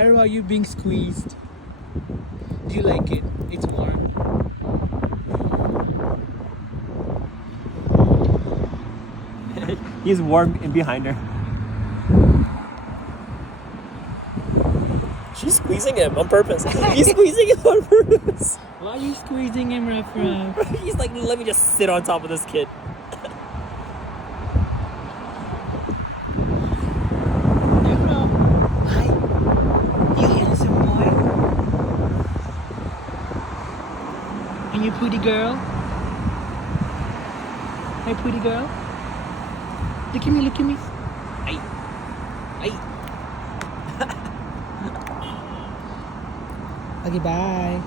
Arrow, are you being squeezed? Do you like it? It's warm. He's warm in behind her. She's squeezing him on purpose. He's squeezing him on purpose. Why are you squeezing him, Ruff? He's like, let me just sit on top of this kid. Arrow, hi. You handsome boy. And you pretty girl. Hey, pretty girl. Look at me, look at me. Ay. Okay, bye.